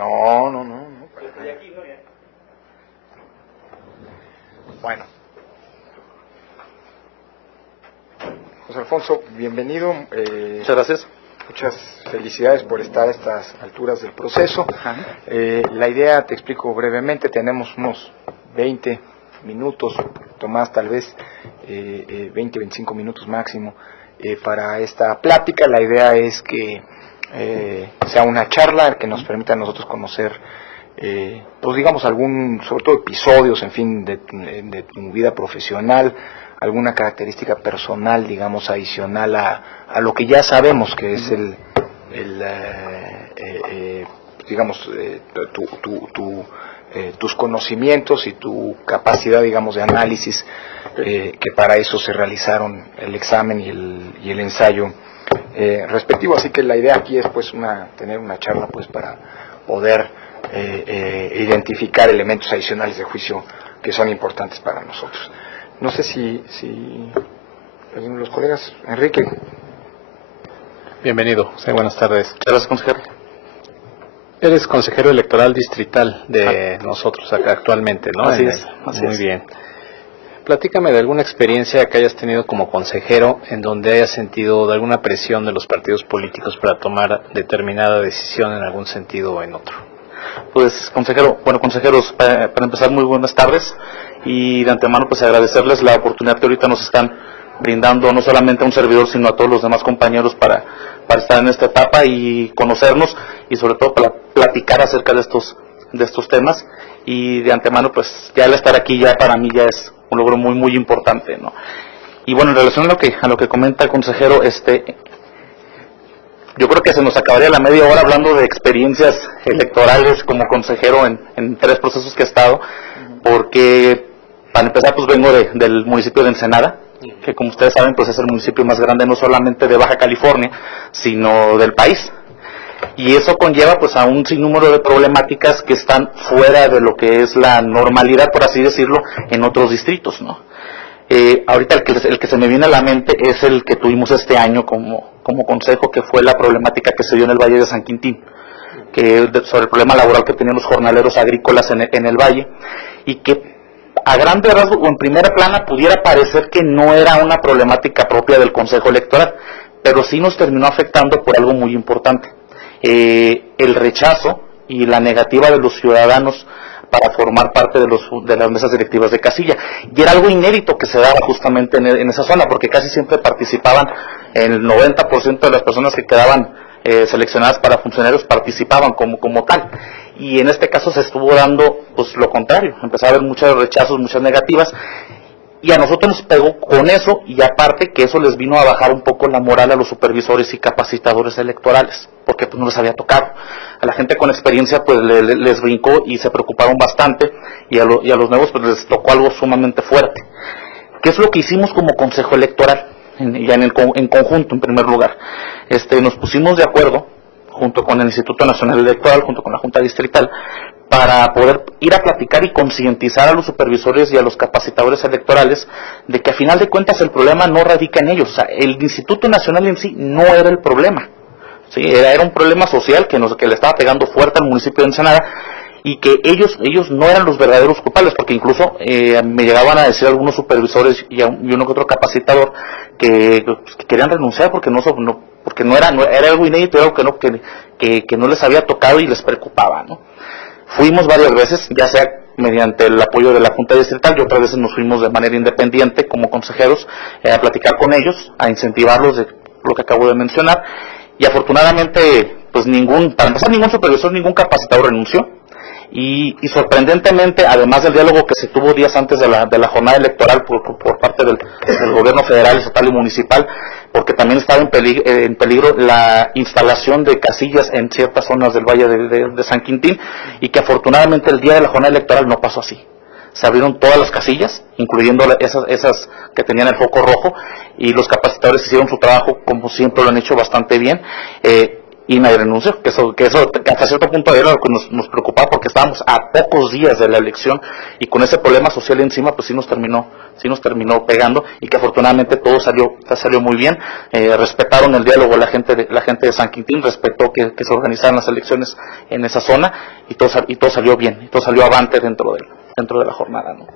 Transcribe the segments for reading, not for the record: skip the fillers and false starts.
No. Bueno. José Alfonso, bienvenido. Muchas gracias. Muchas felicidades por estar a estas alturas del proceso. La idea, te explico brevemente, tenemos unos 20 minutos, más tal vez 20-25 minutos máximo para esta plática. La idea es que sea una charla que nos permita a nosotros conocer, pues digamos, sobre todo episodios, en fin, de tu vida profesional, alguna característica personal, digamos, adicional a lo que ya sabemos que es tus conocimientos y tu capacidad, digamos, de análisis, que para eso se realizaron el examen y el ensayo respectivo. Así que la idea aquí es pues tener una charla pues para poder identificar elementos adicionales de juicio que son importantes para nosotros. No sé si los colegas. Enrique. Bienvenido. Sí, buenas tardes. Gracias, consejero. Eres consejero electoral distrital de nosotros acá actualmente, ¿no? Así es. Muy bien. Platícame de alguna experiencia que hayas tenido como consejero en donde hayas sentido de alguna presión de los partidos políticos para tomar determinada decisión en algún sentido o en otro. Pues, consejeros, para empezar, muy buenas tardes, y de antemano pues agradecerles la oportunidad que ahorita nos están brindando, no solamente a un servidor sino a todos los demás compañeros para estar en esta etapa y conocernos, y sobre todo para platicar acerca de estos temas. Y de antemano pues ya el estar aquí ya para mí ya es un logro muy muy importante, ¿no? Y bueno, en relación a lo que comenta el consejero, yo creo que se nos acabaría la media hora hablando de experiencias electorales como consejero en 3 procesos que he estado, porque para empezar pues vengo del municipio de Ensenada, que como ustedes saben pues es el municipio más grande no solamente de Baja California, sino del país. Y eso conlleva pues a un sinnúmero de problemáticas que están fuera de lo que es la normalidad, por así decirlo, en otros distritos, ¿no? Ahorita el que se me viene a la mente es el que tuvimos este año como consejo, que fue la problemática que se dio en el Valle de San Quintín, sobre el problema laboral que tenían los jornaleros agrícolas en el valle, y que a grande rasgo o en primera plana pudiera parecer que no era una problemática propia del Consejo Electoral, pero sí nos terminó afectando por algo muy importante. El rechazo y la negativa de los ciudadanos para formar parte de las mesas directivas de casilla, y era algo inédito que se daba justamente en esa zona, porque casi siempre participaban, el 90% de las personas que quedaban seleccionadas para funcionarios participaban como tal, y en este caso se estuvo dando pues lo contrario, empezó a haber muchos rechazos, muchas negativas, y a nosotros nos pegó con eso, y aparte que eso les vino a bajar un poco la moral a los supervisores y capacitadores electorales, porque pues no les había tocado. A la gente con experiencia pues les brincó y se preocuparon bastante, y a los nuevos pues les tocó algo sumamente fuerte. ¿Qué es lo que hicimos como consejo electoral? En conjunto, en primer lugar, nos pusimos de acuerdo junto con el Instituto Nacional Electoral, junto con la Junta Distrital, para poder ir a platicar y concientizar a los supervisores y a los capacitadores electorales de que a final de cuentas el problema no radica en ellos. O sea, el Instituto Nacional en sí no era el problema, ¿sí? Era un problema social que le estaba pegando fuerte al municipio de Ensenada, y que ellos no eran los verdaderos culpables, porque incluso me llegaban a decir algunos supervisores y uno que otro capacitador que querían renunciar porque no era algo inédito, era algo que no les había tocado y les preocupaba, ¿no? Fuimos varias veces, ya sea mediante el apoyo de la Junta Distrital, y otras veces nos fuimos de manera independiente como consejeros a platicar con ellos, a incentivarlos de lo que acabo de mencionar, y afortunadamente pues para empezar ningún supervisor, ningún capacitador renunció. Y sorprendentemente, además del diálogo que se tuvo días antes de la jornada electoral por parte del gobierno federal, estatal y municipal, porque también estaba en peligro la instalación de casillas en ciertas zonas del Valle de San Quintín, y que afortunadamente el día de la jornada electoral no pasó así. Se abrieron todas las casillas, incluyendo esas que tenían el foco rojo, y los capacitadores hicieron su trabajo como siempre lo han hecho bastante bien. y nadie renunció, que eso hasta cierto punto era lo que nos preocupaba, porque estábamos a pocos días de la elección y con ese problema social encima, pues sí nos terminó pegando, y que afortunadamente todo salió muy bien. Respetaron el diálogo la gente de San Quintín, respetó que se organizaran las elecciones en esa zona, y todo salió bien, y todo salió avante dentro de la jornada, ¿no?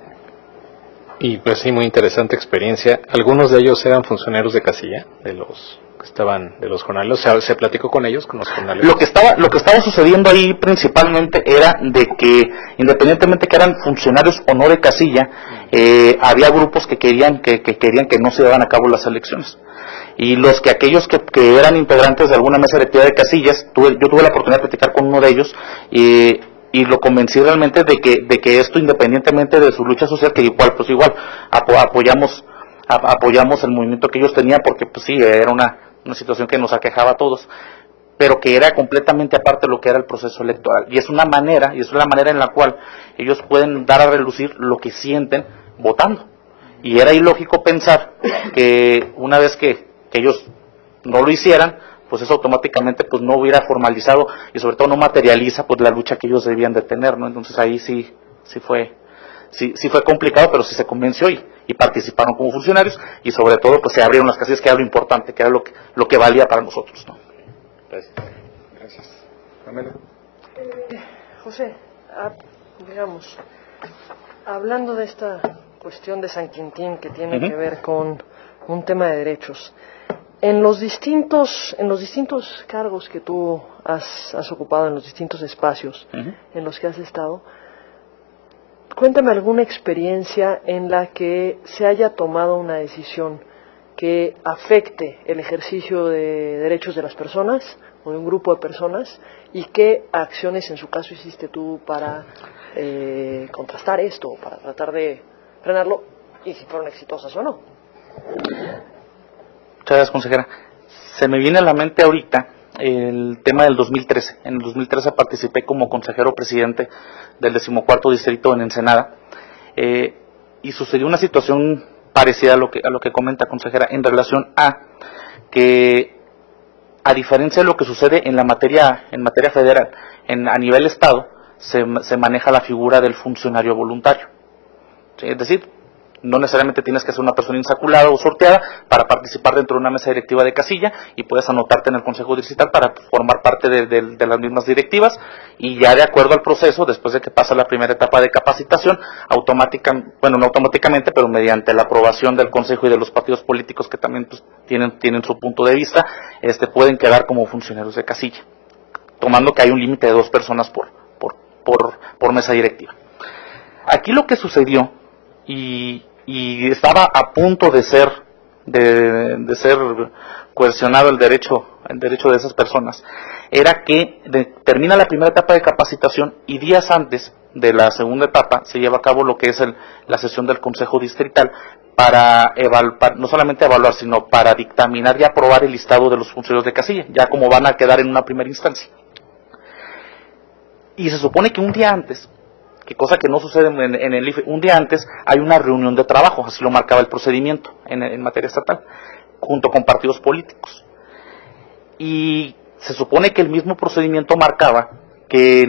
Y pues sí, muy interesante experiencia. ¿Algunos de ellos eran funcionarios de casilla, de los que estaban, de los jornaleros? ¿Se platicó con ellos, con los jornaleros? Lo que estaba sucediendo ahí principalmente era de que, independientemente que eran funcionarios o no de casilla, había grupos que querían que no se llevaran a cabo las elecciones. Y aquellos que eran integrantes de alguna mesa directiva de casillas, yo tuve la oportunidad de platicar con uno de ellos, y lo convencí realmente de que esto, independientemente de su lucha social, que igual apoyamos el movimiento que ellos tenían, porque pues sí, era una situación que nos aquejaba a todos, pero que era completamente aparte de lo que era el proceso electoral. Y es la manera en la cual ellos pueden dar a relucir lo que sienten votando. Y era ilógico pensar que una vez que ellos no lo hicieran, pues eso automáticamente pues no hubiera formalizado y sobre todo no materializa pues la lucha que ellos debían de tener, ¿no? Entonces ahí sí fue complicado, pero sí se convenció y participaron como funcionarios, y sobre todo pues se abrieron las casillas, que era lo importante, que era lo que valía para nosotros, ¿no? Gracias. Pamela. José, digamos, hablando de esta cuestión de San Quintín que tiene que ver con un tema de derechos, en los distintos cargos que tú has ocupado, en los distintos espacios en los que has estado, cuéntame alguna experiencia en la que se haya tomado una decisión que afecte el ejercicio de derechos de las personas o de un grupo de personas, y qué acciones en su caso hiciste tú para contrastar esto, para tratar de frenarlo, y si fueron exitosas o no. Muchas gracias, consejera. Se me viene a la mente ahorita el tema del 2013. En el 2013 participé como consejero presidente del 14º distrito en Ensenada, y sucedió una situación parecida a lo que comenta, consejera, en relación a que, a diferencia de lo que sucede en materia federal, a nivel estado se maneja la figura del funcionario voluntario. ¿Sí? Es decir, no necesariamente tienes que ser una persona insaculada o sorteada para participar dentro de una mesa directiva de casilla, y puedes anotarte en el Consejo Distrital para formar parte de las mismas directivas, y ya de acuerdo al proceso, después de que pasa la primera etapa de capacitación, no automáticamente, pero mediante la aprobación del Consejo y de los partidos políticos, que también pues, tienen su punto de vista, pueden quedar como funcionarios de casilla, tomando que hay un límite de 2 personas por mesa directiva. Aquí lo que sucedió, y estaba a punto de ser coercionado el derecho de esas personas, era que termina la primera etapa de capacitación, y días antes de la segunda etapa se lleva a cabo lo que es la sesión del Consejo Distrital para no solamente evaluar, sino para dictaminar y aprobar el listado de los funcionarios de casilla, ya como van a quedar en una primera instancia. Y se supone que un día antes, que cosa que no sucede en el IFE, un día antes hay una reunión de trabajo, así lo marcaba el procedimiento en materia estatal, junto con partidos políticos. Y se supone que el mismo procedimiento marcaba que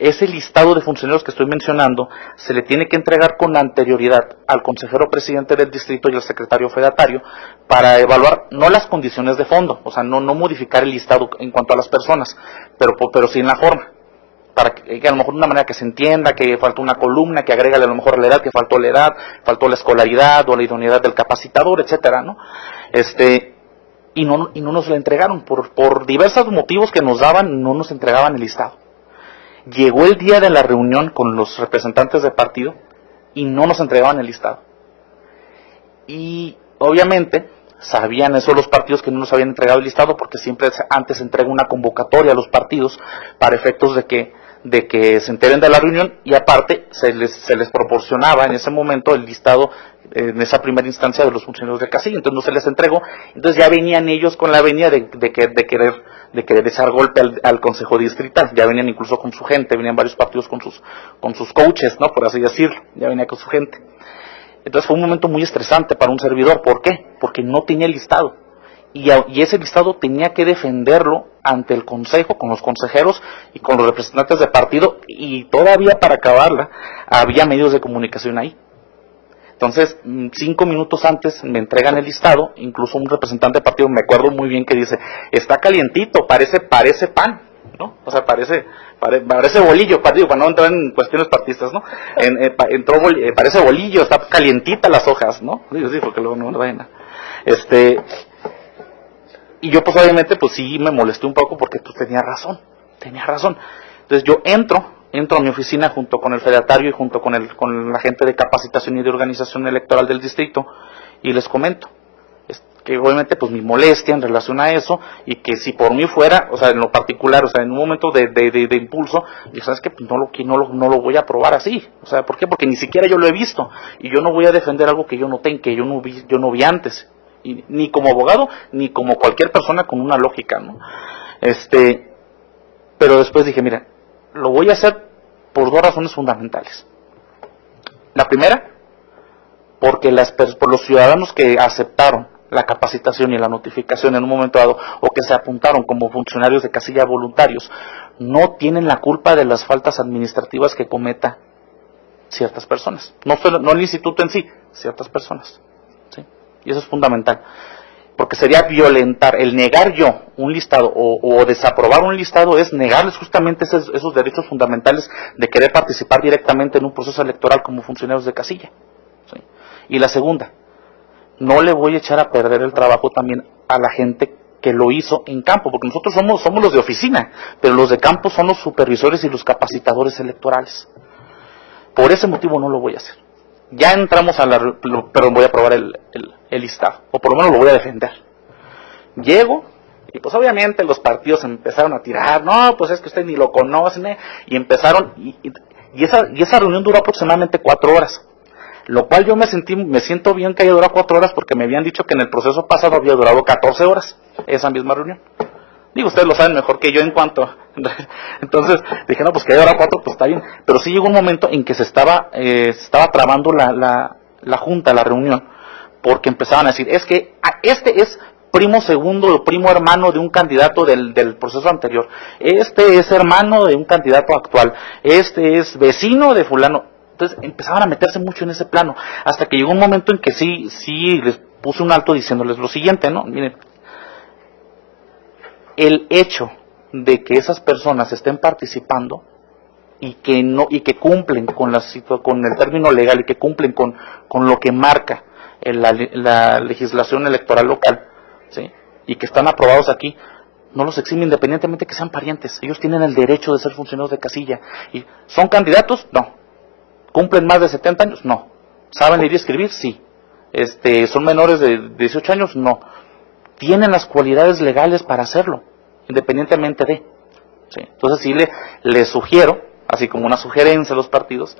ese listado de funcionarios que estoy mencionando se le tiene que entregar con anterioridad al consejero presidente del distrito y al secretario fedatario para evaluar no las condiciones de fondo, o sea, no modificar el listado en cuanto a las personas, pero sí en la forma, para que a lo mejor de una manera que se entienda que faltó una columna, que agrega a lo mejor la edad, que faltó la edad, faltó la escolaridad o la idoneidad del capacitador, etcétera, ¿no? Y no nos la entregaron, por diversos motivos que nos daban, no nos entregaban el listado. Llegó el día de la reunión con los representantes del partido y no nos entregaban el listado. Y obviamente sabían eso los partidos, que no nos habían entregado el listado, porque siempre antes se entrega una convocatoria a los partidos para efectos de que se enteren de la reunión, y aparte se les proporcionaba en ese momento el listado en esa primera instancia de los funcionarios de casilla. Entonces no se les entregó, entonces ya venían ellos con la venia de querer echar golpe al Consejo Distrital, ya venían incluso con su gente, venían varios partidos con sus coaches, ¿no? Por así decirlo, ya venía con su gente. Entonces fue un momento muy estresante para un servidor. ¿Por qué? Porque no tenía el listado. y ese listado tenía que defenderlo ante el consejo, con los consejeros y con los representantes de partido, y todavía para acabarla había medios de comunicación ahí. Entonces, 5 minutos antes me entregan el listado, incluso un representante de partido, me acuerdo muy bien, que dice, está calientito, parece pan, ¿no? O sea, parece bolillo, para no entrar en cuestiones partistas, ¿no? Parece bolillo, está calientita las hojas, ¿no? Digo, sí, porque luego no vayan a... Y yo pues obviamente pues sí me molesté un poco porque pues tenía razón. Entonces yo entro a mi oficina junto con el fedatario y junto con la gente de capacitación y de organización electoral del distrito, y les comento que obviamente pues mi molestia en relación a eso, y que si por mí fuera, o sea, en lo particular, o sea, en un momento de impulso, y sabes que pues no lo voy a aprobar así. O sea, ¿por qué? Porque ni siquiera yo lo he visto, y yo no voy a defender algo que yo no tengo, que yo no vi antes, y ni como abogado ni como cualquier persona con una lógica, ¿no? Pero después dije, mira, lo voy a hacer por 2 razones fundamentales. La primera, porque por los ciudadanos que aceptaron la capacitación y la notificación en un momento dado, o que se apuntaron como funcionarios de casilla voluntarios, no tienen la culpa de las faltas administrativas que cometa ciertas personas. No el instituto en sí, ciertas personas. ¿Sí? Y eso es fundamental. Porque sería violentar, el negar yo un listado o desaprobar un listado es negarles justamente esos derechos fundamentales de querer participar directamente en un proceso electoral como funcionarios de casilla. ¿Sí? Y la segunda, no le voy a echar a perder el trabajo también a la gente que lo hizo en campo, porque nosotros somos los de oficina, pero los de campo son los supervisores y los capacitadores electorales. Por ese motivo no lo voy a hacer. Ya entramos pero voy a aprobar el listado, o por lo menos lo voy a defender. Llego, y pues obviamente los partidos empezaron a tirar, no, pues es que usted ni lo conocen, y empezaron, y esa reunión duró aproximadamente 4 horas. Lo cual yo me siento bien que haya durado 4 horas, porque me habían dicho que en el proceso pasado había durado 14 horas, esa misma reunión. Digo, ustedes lo saben mejor que yo en cuanto... Entonces, dije, no, pues que haya durado 4, pues está bien. Pero sí llegó un momento en que se estaba trabando la junta, la reunión, porque empezaban a decir, es que este es primo segundo o primo hermano de un candidato del proceso anterior, este es hermano de un candidato actual, este es vecino de fulano. Entonces empezaban a meterse mucho en ese plano, hasta que llegó un momento en que sí les puse un alto diciéndoles lo siguiente, ¿no? Miren, el hecho de que esas personas estén participando y que cumplen con el término legal, y que cumplen con lo que marca la legislación electoral local, ¿sí? Y que están aprobados aquí, no los exime independientemente que sean parientes. Ellos tienen el derecho de ser funcionarios de casilla. ¿Y son candidatos? No. ¿Cumplen más de 70 años? No. ¿Saben leer y escribir? Sí. ¿Son menores de 18 años? No. Tienen las cualidades legales para hacerlo, independientemente de. ¿Sí? Entonces sí les sugiero, así como una sugerencia a los partidos,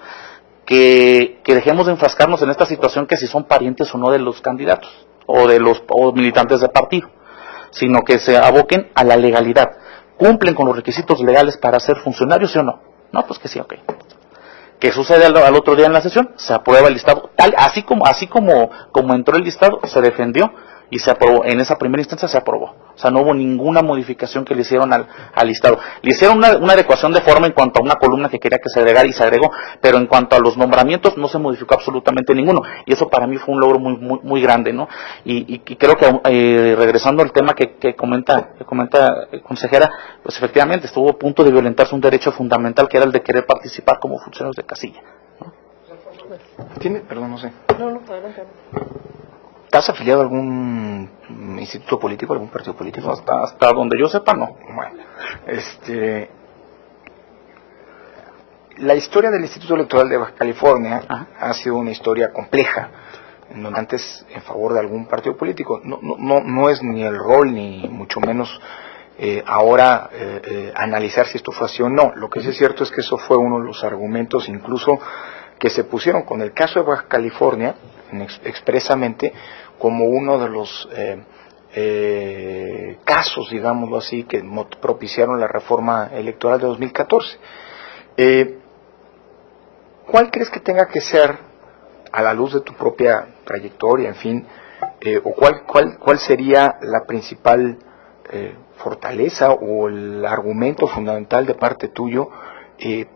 que dejemos de enfrascarnos en esta situación, que si son parientes o no de los candidatos o militantes de partido, sino que se aboquen a la legalidad. ¿Cumplen con los requisitos legales para ser funcionarios, sí o no? No, pues que sí, ok. ¿Qué sucede al otro día en la sesión? Se aprueba el listado, así como entró el listado, se defendió y se aprobó. En esa primera instancia se aprobó. O sea, no hubo ninguna modificación que le hicieron al listado. Le hicieron una adecuación de forma en cuanto a una columna que quería que se agregara, y se agregó, pero en cuanto a los nombramientos no se modificó absolutamente ninguno, y eso para mí fue un logro muy grande, ¿no? Y creo que regresando al tema que comenta consejera, pues efectivamente estuvo a punto de violentarse un derecho fundamental, que era el de querer participar como funcionarios de casilla, ¿no? Perdón, no sé. No, adelante. ¿Estás afiliado a algún instituto político, algún partido político? Hasta donde yo sepa, no. Bueno, la historia del Instituto Electoral de Baja California ha sido una historia compleja, en donde antes en favor de algún partido político. No es ni el rol, ni mucho menos ahora analizar si esto fue así o no. Lo que sí es cierto es que eso fue uno de los argumentos incluso que se pusieron con el caso de Baja California, expresamente como uno de los casos, digámoslo así, que propiciaron la reforma electoral de 2014. ¿Cuál crees que tenga que ser, a la luz de tu propia trayectoria, en fin, o cuál sería la principal fortaleza o el argumento fundamental de parte tuyo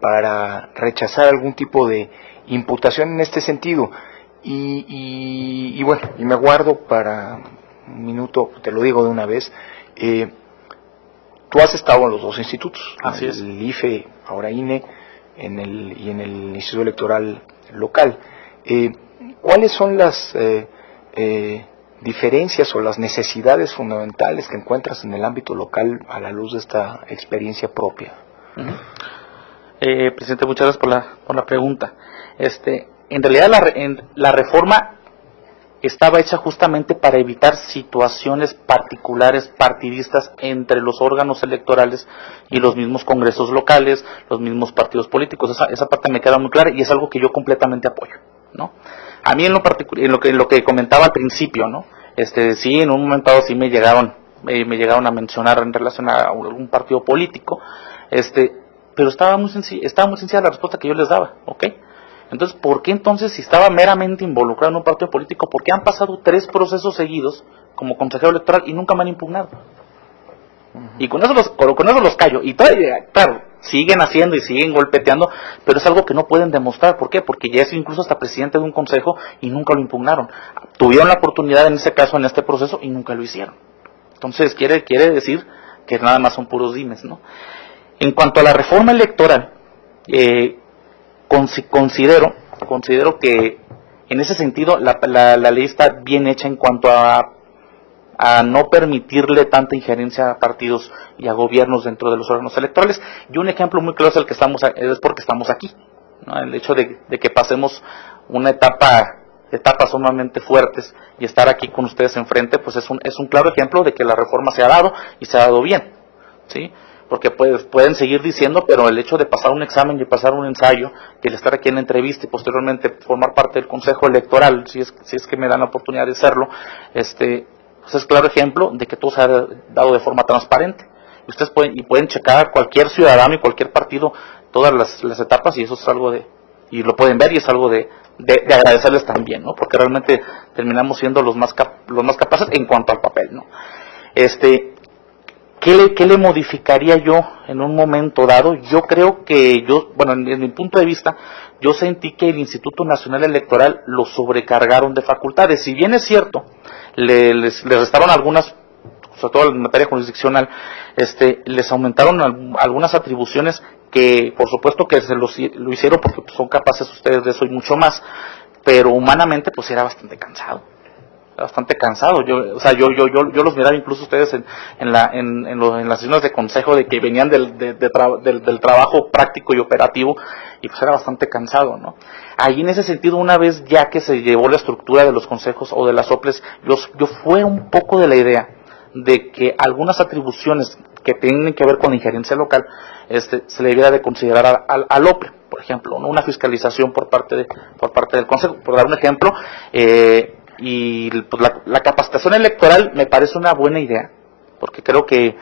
para rechazar algún tipo de imputación en este sentido. Y bueno, y me guardo para un minuto, te lo digo de una vez, tú has estado en los dos institutos, Así es. el IFE, ahora INE, y en el Instituto Electoral local. ¿Cuáles son las diferencias o las necesidades fundamentales que encuentras en el ámbito local a la luz de esta experiencia propia? Presidente, muchas gracias por la pregunta. En realidad la reforma estaba hecha justamente para evitar situaciones particulares partidistas entre los órganos electorales y los mismos congresos locales, los mismos partidos políticos. Esa parte me queda muy clara y es algo que yo completamente apoyo, ¿no? A mí en lo que comentaba al principio, ¿no? Sí, en un momento dado sí me llegaron a mencionar en relación a algún partido político, pero estaba muy sencilla la respuesta que yo les daba, ¿ok? Entonces, ¿por qué entonces, si estaba meramente involucrado en un partido político, por qué han pasado 3 procesos seguidos como consejero electoral y nunca me han impugnado? Y con eso los callo. Y todavía, claro, siguen haciendo y siguen golpeteando, pero es algo que no pueden demostrar. ¿Por qué? Porque ya es incluso hasta presidente de un consejo y nunca lo impugnaron. Tuvieron la oportunidad en ese caso, en este proceso, y nunca lo hicieron. Entonces, quiere decir que nada más son puros dimes, ¿no? En cuanto a la reforma electoral, considero que en ese sentido la ley está bien hecha en cuanto a no permitirle tanta injerencia a partidos y a gobiernos dentro de los órganos electorales. Y un ejemplo muy claro es porque estamos aquí, ¿no? El hecho de que pasemos una etapas sumamente fuertes y estar aquí con ustedes enfrente, pues es un claro ejemplo de que la reforma se ha dado y se ha dado bien, ¿sí? Porque pueden seguir diciendo, pero el hecho de pasar un examen y pasar un ensayo, y el estar aquí en la entrevista y posteriormente formar parte del Consejo Electoral, si es que me dan la oportunidad de hacerlo, pues es claro ejemplo de que todo se ha dado de forma transparente. Ustedes pueden checar cualquier ciudadano y cualquier partido todas las etapas, y eso es algo y lo pueden ver, y es algo de agradecerles también, ¿no? Porque realmente terminamos siendo los más capaces en cuanto al papel, ¿no? ¿Qué le modificaría yo en un momento dado? Yo creo que en mi punto de vista, yo sentí que el Instituto Nacional Electoral lo sobrecargaron de facultades. Si bien es cierto, les restaron algunas, sobre todo en materia jurisdiccional, les aumentaron algunas atribuciones que, por supuesto que lo hicieron porque son capaces ustedes de eso y mucho más, pero humanamente pues era bastante cansado. Yo los miraba incluso ustedes en las sesiones de consejo, de que venían del trabajo práctico y operativo, y pues era bastante cansado, ¿no? Ahí en ese sentido, una vez ya que se llevó la estructura de los consejos o de las OPLES, yo fue un poco de la idea de que algunas atribuciones que tienen que ver con la injerencia local, se le debiera de considerar al OPLE, por ejemplo, ¿no? Una fiscalización por parte del consejo, por dar un ejemplo. Y pues la capacitación electoral me parece una buena idea, porque creo que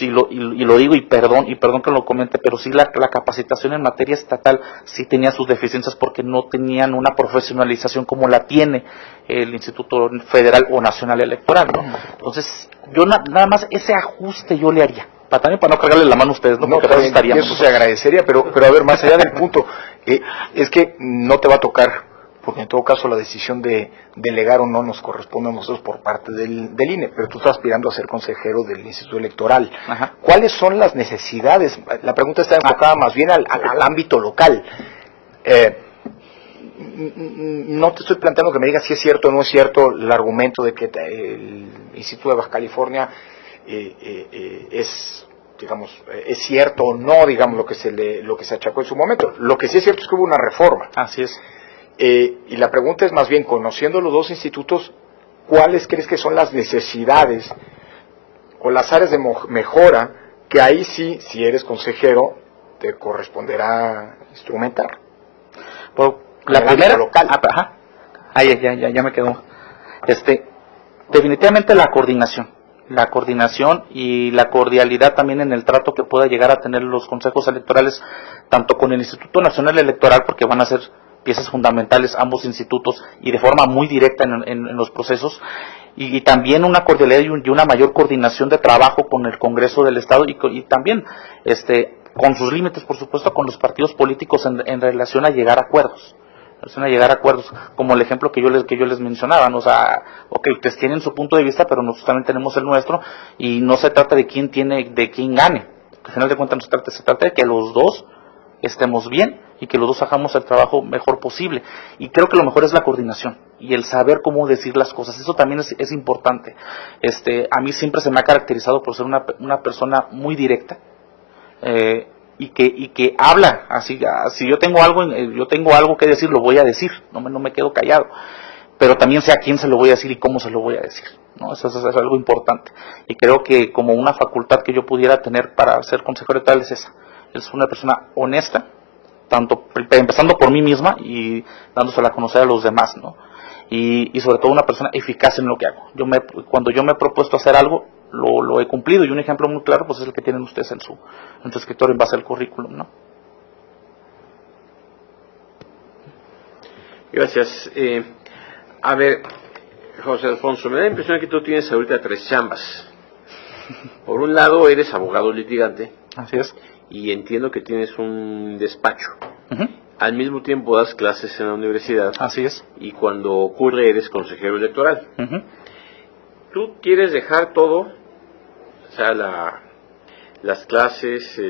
lo digo y perdón que lo comente, pero sí la capacitación en materia estatal sí tenía sus deficiencias, porque no tenían una profesionalización como la tiene el Instituto Federal o Nacional Electoral, ¿no? Entonces, yo nada más ese ajuste yo le haría, también para no cargarle la mano a ustedes, ¿no? Porque eso se agradecería, pero a ver, más allá del punto, es que no te va a tocar, porque en todo caso la decisión de delegar o no nos corresponde a nosotros por parte del INE, pero tú estás aspirando a ser consejero del Instituto Electoral. Ajá. ¿Cuáles son las necesidades? La pregunta está enfocada más bien al ámbito local. No te estoy planteando que me digas si es cierto o no es cierto el argumento de que el Instituto de Baja California es cierto o no, digamos, lo que se achacó en su momento. Lo que sí es cierto es que hubo una reforma. Así es. Y la pregunta es más bien, conociendo los dos institutos, ¿cuáles crees que son las necesidades o las áreas de mejora que ahí sí, si eres consejero, te corresponderá instrumentar? Por la primera local. Ya me quedó. Definitivamente la coordinación y la cordialidad también en el trato que pueda llegar a tener los consejos electorales, tanto con el Instituto Nacional Electoral, porque van a ser piezas fundamentales ambos institutos y de forma muy directa en los procesos, y también una cordialidad y una mayor coordinación de trabajo con el Congreso del Estado y también con sus límites, por supuesto, con los partidos políticos en relación a llegar a acuerdos. Como el ejemplo que yo les mencionaba, ¿no? O sea, ustedes tienen su punto de vista, pero nosotros también tenemos el nuestro, y no se trata de quién gane. Al final de cuentas se trata de que los dos estemos bien y que los dos hagamos el trabajo mejor posible. Y creo que lo mejor es la coordinación y el saber cómo decir las cosas. Eso también es importante. A mí siempre se me ha caracterizado por ser una persona muy directa, y que habla así. Si yo tengo algo que decir, lo voy a decir, no me quedo callado, pero también sé a quién se lo voy a decir y cómo se lo voy a decir, ¿no? Eso es algo importante, y creo que como una facultad que yo pudiera tener para ser consejero electoral es esa. Es una persona honesta, tanto empezando por mí misma y dándosela a conocer a los demás, ¿no? Y sobre todo una persona eficaz en lo que hago. Cuando yo me he propuesto hacer algo, lo he cumplido, y un ejemplo muy claro pues es el que tienen ustedes en su escritorio en base al currículum, ¿no? Gracias. A ver, José Alfonso, me da la impresión que tú tienes ahorita 3 chambas. Por un lado, eres abogado litigante. Así es. Y entiendo que tienes un despacho. Uh-huh. Al mismo tiempo das clases en la universidad. Así es. Y cuando ocurre eres consejero electoral. Uh-huh. ¿Tú quieres dejar todo? O sea, las clases,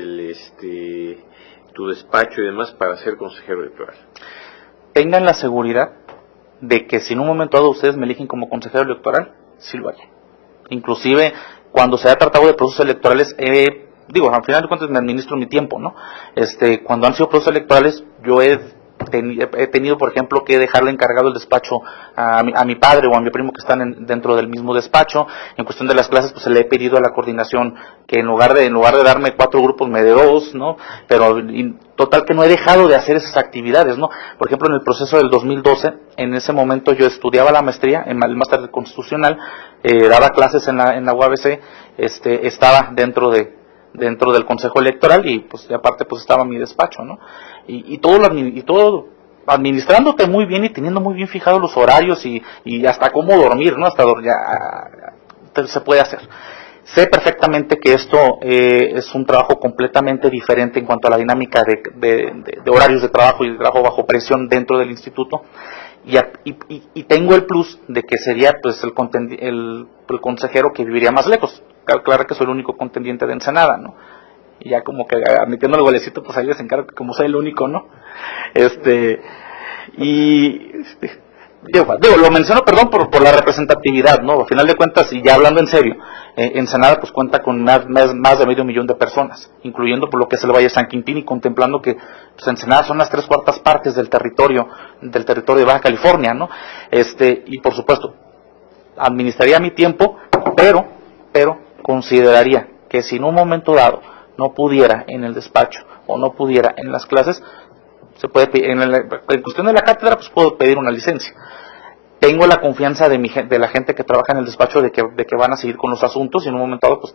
tu despacho y demás para ser consejero electoral. Tengan la seguridad de que si en un momento dado ustedes me eligen como consejero electoral, sí lo haré. Inclusive cuando se ha tratado de procesos electorales, al final de cuentas me administro mi tiempo, ¿no? Cuando han sido procesos electorales, yo he tenido, por ejemplo, que dejarle encargado el despacho a mi padre o a mi primo que están dentro del mismo despacho. En cuestión de las clases, pues le he pedido a la coordinación que en lugar de darme 4 grupos me dé 2, ¿no? Pero total que no he dejado de hacer esas actividades, ¿no? Por ejemplo, en el proceso del 2012, en ese momento yo estudiaba la maestría en el máster constitucional, daba clases en la UABC, estaba dentro del Consejo Electoral y pues aparte pues estaba mi despacho, ¿no? Y todo administrándote muy bien y teniendo muy bien fijados los horarios y hasta cómo dormir, ¿no? Hasta ya se puede hacer. Sé perfectamente que esto es un trabajo completamente diferente en cuanto a la dinámica de horarios de trabajo y de trabajo bajo presión dentro del instituto, y tengo el plus de que sería pues el consejero que viviría más lejos. Claro que soy el único contendiente de Ensenada, ¿no? Y ya como que admitiendo el golecito, pues ahí les encargo que como soy el único, ¿no? Lo menciono, perdón, por la representatividad, ¿no? Al final de cuentas, y ya hablando en serio, Ensenada pues cuenta con más de 500,000 de personas, incluyendo por lo que es el Valle de San Quintín, y contemplando que pues, Ensenada son las 3/4 partes del territorio de Baja California, ¿no? Y por supuesto, administraría mi tiempo, pero consideraría que si en un momento dado no pudiera en el despacho o no pudiera en las clases, se puede pedir, en cuestión de la cátedra, pues puedo pedir una licencia. Tengo la confianza de la gente que trabaja en el despacho de que van a seguir con los asuntos, y en un momento dado pues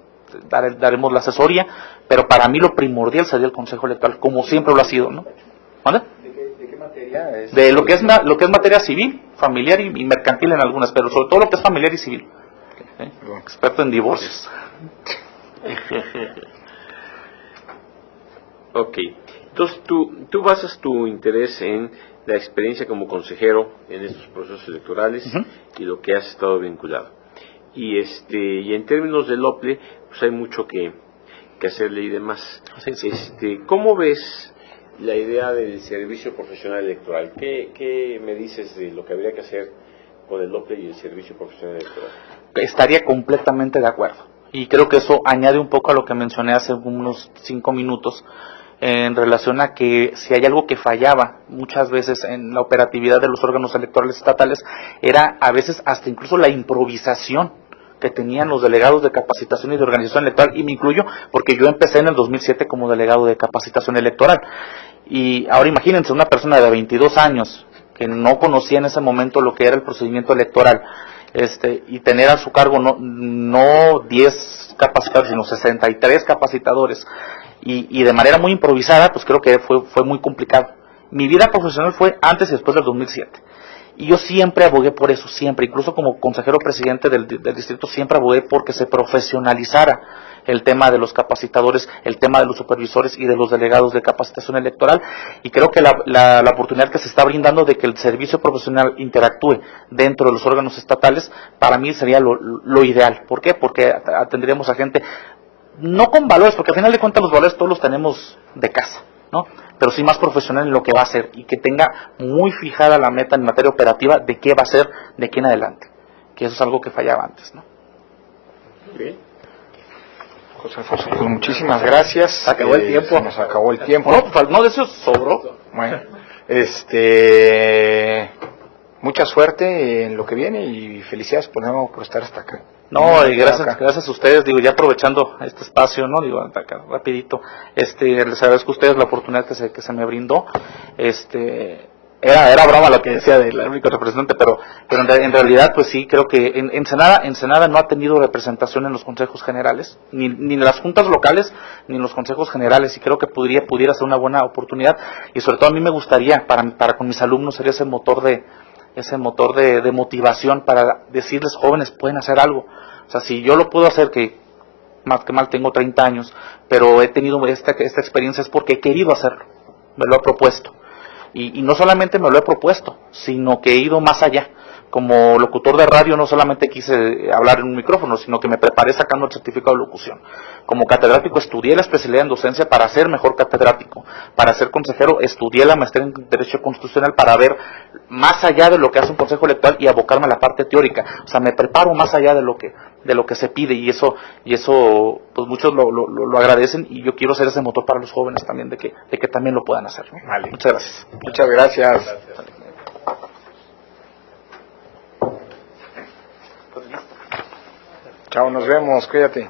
daremos la asesoría, pero para mí lo primordial sería el Consejo Electoral, como siempre lo ha sido, ¿no? ¿Vale? ¿De qué materia es? De lo que es materia civil, familiar y mercantil en algunas, pero sobre todo lo que es familiar y civil. Experto en divorcios. Ok, entonces tú basas tu interés en la experiencia como consejero en estos procesos electorales. Uh-huh. Y lo que has estado vinculado. Y en términos del OPLE, pues hay mucho que hacerle y demás. Así es. ¿Cómo ves la idea del servicio profesional electoral? ¿Qué me dices de lo que habría que hacer con el OPLE y el servicio profesional electoral? Estaría completamente de acuerdo. Y creo que eso añade un poco a lo que mencioné hace unos 5 minutos, en relación a que si hay algo que fallaba muchas veces en la operatividad de los órganos electorales estatales, era a veces hasta incluso la improvisación que tenían los delegados de capacitación y de organización electoral, y me incluyo porque yo empecé en el 2007 como delegado de capacitación electoral. Y ahora imagínense una persona de 22 años que no conocía en ese momento lo que era el procedimiento electoral, y tener a su cargo no 10 capacitadores, sino 63 capacitadores, y de manera muy improvisada, pues creo que fue muy complicado. Mi vida profesional fue antes y después del 2007. Y yo siempre abogué por eso, siempre, incluso como consejero presidente del distrito, siempre abogué porque se profesionalizara el tema de los capacitadores, el tema de los supervisores y de los delegados de capacitación electoral, y creo que la oportunidad que se está brindando de que el servicio profesional interactúe dentro de los órganos estatales, para mí sería lo ideal. ¿Por qué? Porque atenderíamos a gente, no con valores, porque al final de cuentas los valores todos los tenemos de casa, ¿no? Pero sí más profesional en lo que va a hacer y que tenga muy fijada la meta en materia operativa de qué va a hacer de aquí en adelante, que eso es algo que fallaba antes, ¿no? Bien. José Alfonso, pues muchísimas gracias. Se acabó el tiempo. Se nos acabó el tiempo. No, de eso sobró. Bueno, mucha suerte en lo que viene y felicidades por estar hasta acá. No, y gracias a ustedes, digo, ya aprovechando este espacio, ¿no? Digo, acá, rapidito, les agradezco a ustedes la oportunidad que se me brindó, era broma lo que decía del único representante, pero en realidad, pues sí, creo que Ensenada no ha tenido representación en los consejos generales, ni en las juntas locales, ni en los consejos generales, y creo que pudiera ser una buena oportunidad, y sobre todo a mí me gustaría, para con mis alumnos, sería ese motor de motivación para decirles, jóvenes, pueden hacer algo. O sea, si yo lo puedo hacer, que más que mal tengo 30 años, pero he tenido esta experiencia, es porque he querido hacerlo, me lo he propuesto. Y no solamente me lo he propuesto, sino que he ido más allá. Como locutor de radio no solamente quise hablar en un micrófono, sino que me preparé sacando el certificado de locución. Como catedrático estudié la especialidad en docencia para ser mejor catedrático. Para ser consejero estudié la maestría en Derecho Constitucional para ver más allá de lo que hace un consejo electoral y abocarme a la parte teórica. O sea, me preparo más allá de lo que se pide, y eso pues muchos lo agradecen, y yo quiero ser ese motor para los jóvenes también de que también lo puedan hacer, ¿no? Vale. Muchas gracias. Muchas gracias. Chao, nos vemos, cuídate.